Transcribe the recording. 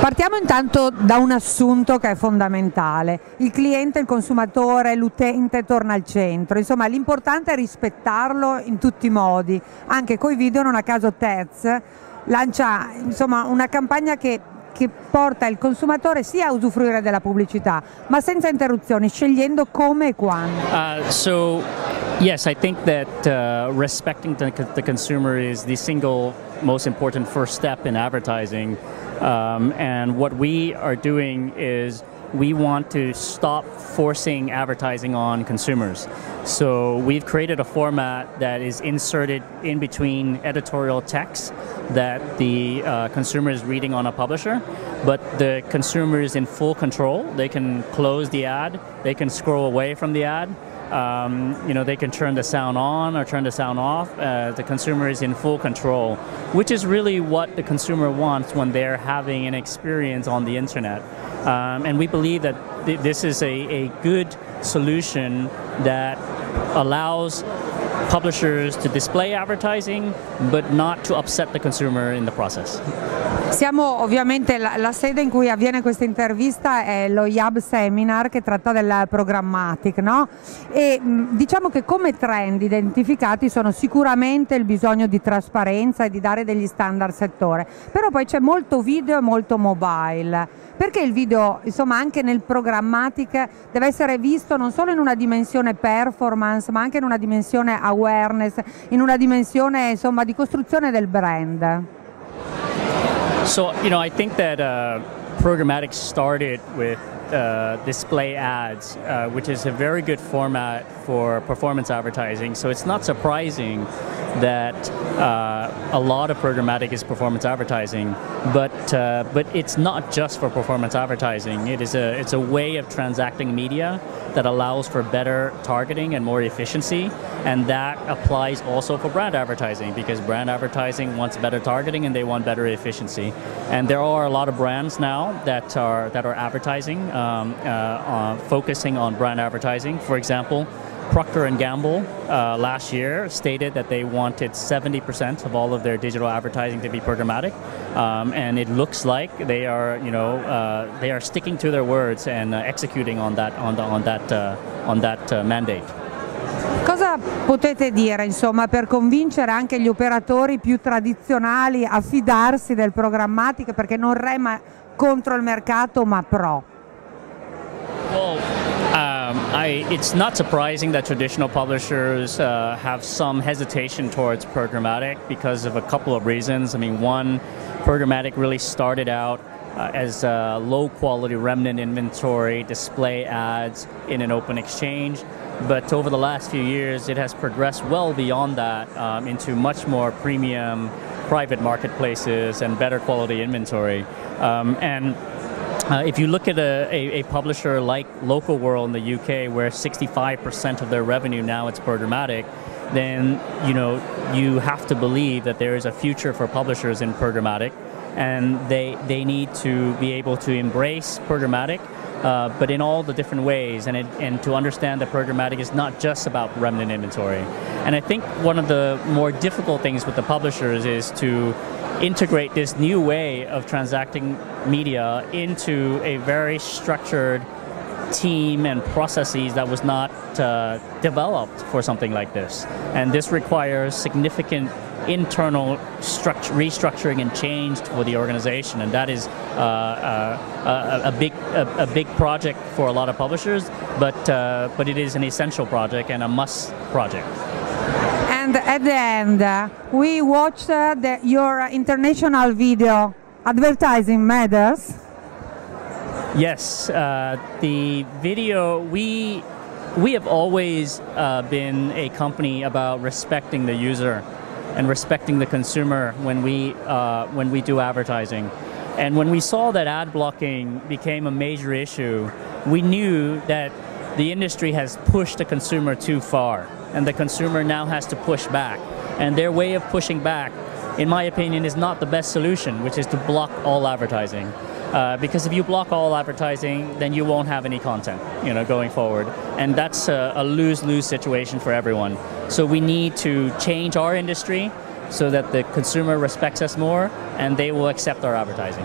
Partiamo intanto da un assunto che è fondamentale. Il cliente, il consumatore, l'utente torna al centro. Insomma, l'importante è rispettarlo in tutti i modi. Anche coi video, non a caso Teads lancia una campagna che porta il consumatore sia a usufruire della pubblicità, ma senza interruzioni, scegliendo come e quando. So, yes, I think that respecting the consumer is the single most important first step in advertising. And what we are doing is we want to stop forcing advertising on consumers. So we've created a format that is inserted in between editorial text that the consumer is reading on a publisher, but the consumer is in full control. They can close the ad, they can scroll away from the ad. They can turn the sound on or turn the sound off. The consumer is in full control, which is really what the consumer wants when they're having an experience on the internet. And we believe that this is a good solution that allows publishers to display advertising, but not to upset the consumer in the process. Siamo ovviamente, la sede in cui avviene questa intervista è lo Hub Seminar che tratta del Programmatic, no? E diciamo che come trend identificati sono sicuramente il bisogno di trasparenza e di dare degli standard settore, però poi c'è molto video e molto mobile. Perché il video, anche nel Programmatic deve essere visto non solo in una dimensione performance, ma anche in una dimensione awareness, in una dimensione di costruzione del brand? So, I think that programmatic started with display ads, which is a very good format for performance advertising. So it's not surprising that a lot of programmatic is performance advertising, but it's not just for performance advertising. It's a way of transacting media that allows for better targeting and more efficiency, and that applies also for brand advertising, because brand advertising wants better targeting and they want better efficiency. And there are a lot of brands now that are advertising, focusing on brand advertising. For example, Procter & Gamble last year stated that they wanted 70% of all of their digital advertising to be programmatic, and it looks like they are, they are sticking to their words and executing on that mandate. Cosa potete dire, per convincere anche gli operatori più tradizionali a fidarsi del programmatic, perché non rema contro il mercato ma pro? Well, it's not surprising that traditional publishers have some hesitation towards programmatic because of a couple of reasons. I mean, one, programmatic really started out as low-quality remnant inventory, display ads in an open exchange. But over the last few years, it has progressed well beyond that into much more premium private marketplaces and better quality inventory. If you look at a publisher like Local World in the UK, where 65% of their revenue now it's programmatic, then you have to believe that there is a future for publishers in programmatic, and they need to be able to embrace programmatic, but in all the different ways, and to understand that programmatic is not just about remnant inventory. And I think one of the more difficult things with the publishers is to integrate this new way of transacting media into a very structured team and processes that was not developed for something like this. And this requires significant internal restructuring and change for the organization, and that is a big project for a lot of publishers, but it is an essential project and a must project. And at the end, we watched your international video. Advertising matters. Yes, the video, we have always been a company about respecting the user and respecting the consumer when we do advertising. And when we saw that ad blocking became a major issue, we knew that the industry has pushed the consumer too far, and the consumer now has to push back. And their way of pushing back, in my opinion, is not the best solution, which is to block all advertising. Because if you block all advertising, then you won't have any content, going forward. And that's a lose-lose situation for everyone. So we need to change our industry so that the consumer respects us more and they will accept our advertising.